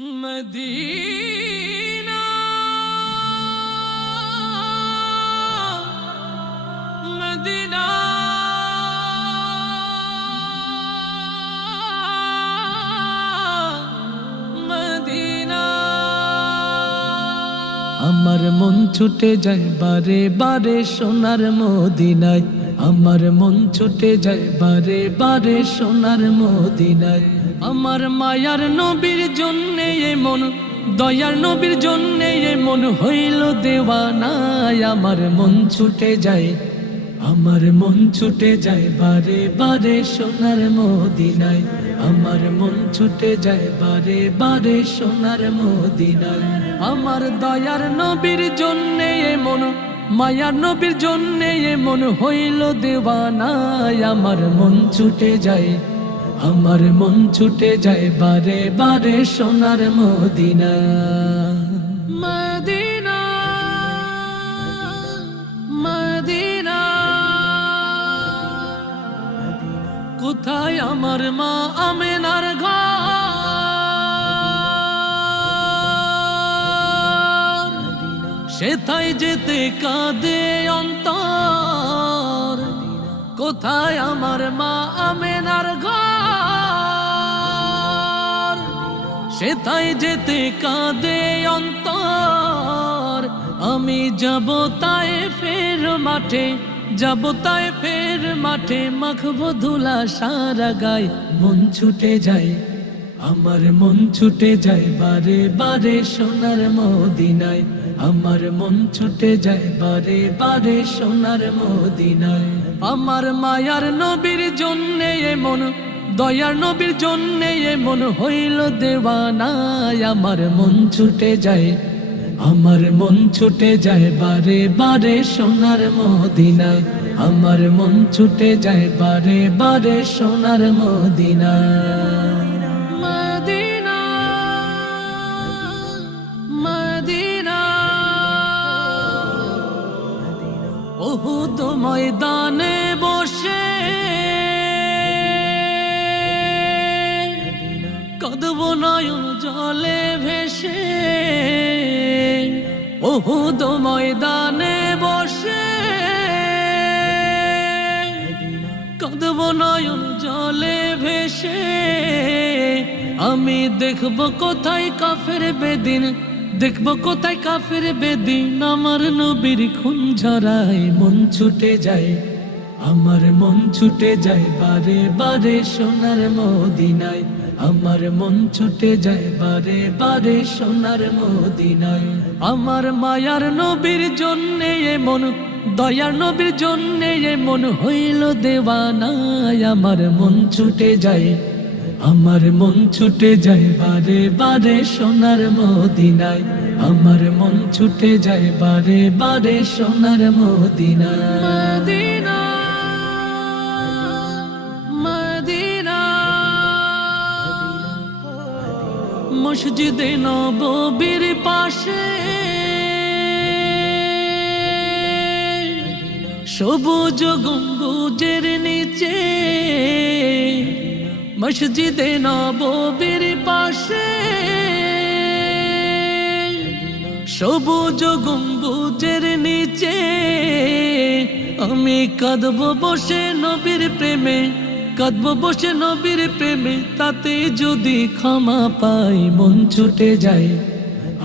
Medina আমার মন ছুটে যায় বারে বারে সোনার মদিনায়। আমার মন ছুটে যায় বারে বারে সোনার মদিনায়। আমার মায়ার নবীর জন্যে মন দয়ার নবীর জন্যে মন হইল দেওয়ানায়। আমার মন ছুটে যায় আমার মন ছুটে যায় বারে বারে সোনার মদিনায়। আমার মন ছুটে যায় বারে বারে সোনার মদিনায়। আমার দয়ার নবীর জন্যে এমন মায়ার নবীর জন্যে এমন হইল দেওয়ানায়। আমার মন ছুটে যায়, আমার মন ছুটে যায় বারে বারে সোনার মদিনা কোথায় আমার মা আমেনার ঘর? সেথায় যেতে কাঁদে অন্তর। কোথায় আমার মা আমেনার ঘর? সেথায় যেতে কাঁদে অন্তর। আমি যাব তাই ফের মাঠে, যাব তাই ফের মাঠে মাখবো ধুলা, সারা গায় মন ছুটে যায়। আমার মন ছুটে যায় বারে বারে সোনার মদিনায়। আমার মন ছুটে যায় বারে বারে সোনার মদিনায়। আমার মায়ার নবীর জন্যে এমন, দয়ার নবীর জন্যে এমন হইল দেওয়ানায়। আমার মন ছুটে যায়, আমার মন ছুটে যায় বারে বারে সোনার মদিনায়। আমার মন ছুটে যায় বারে বারে সোনার মদিনা। ময়দানে বসে কদব নয়ন জলে ভেসে। ওহুদ ময়দানে কদব নয়ন জলে ভেসে। আমি দেখব কোথায় কাফের বেদিন, দেখব কোথায় কাফের বেদিন। আমার নবীর খুন ঝরায় মন ছুটে যায়, আমার মন ছুটে যায় বারে বারে সোনার মদিনায়। আমার মন ছুটে যায় বারে বারে সোনার মদিনায়। আমার মায়ার নবীর জন্যে এমন দয়ার নবীর জন্যে মন হইল দেওয়ানায়। আমার মন ছুটে যায়, আমার মন ছুটে যায় বারে বারে সোনার মদিনায়। আমার মন ছুটে যায় বারে বারে সোনার মদিনায়। মদিনা মদিনা, মসজিদে নববীর পাশে সবুজ গম্বুজের নিচে, মসজিদে নববীর পাশে। সবুজ গম্বুজের নিচে, আমি কাঁদব বসে নবীর প্রেমে, কাঁদব বসে নবীর প্রেমে, তাতে যদি ক্ষমা পাই, মন ছুটে যায়,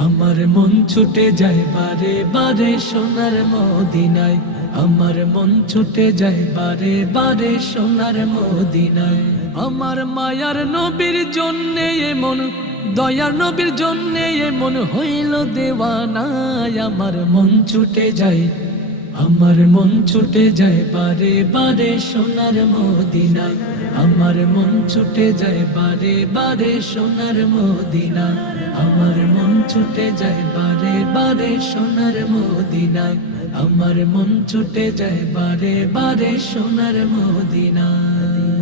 আমার মন ছুটে যায়, বারে বারে সোনার মদিনায়। আমার মন ছুটে যায় বারে বারে সোনার মদিনায়। আমার মায়ার নবীর জন্যে এমন, দয়ার নবীর জন্যে এমন হইল দেওয়ানায়। আমার মন ছুটে যায় আমার মন ছুটে যায় বারে বারে সোনার মদিনায়। আমার মন ছুটে যায় বারে বারে সোনার মদিনায়। আমার মন ছুটে যায় বারে বারে সোনার মদিনায়। আমার মন ছুটে যায় বারে বারে সোনার মদিনায়।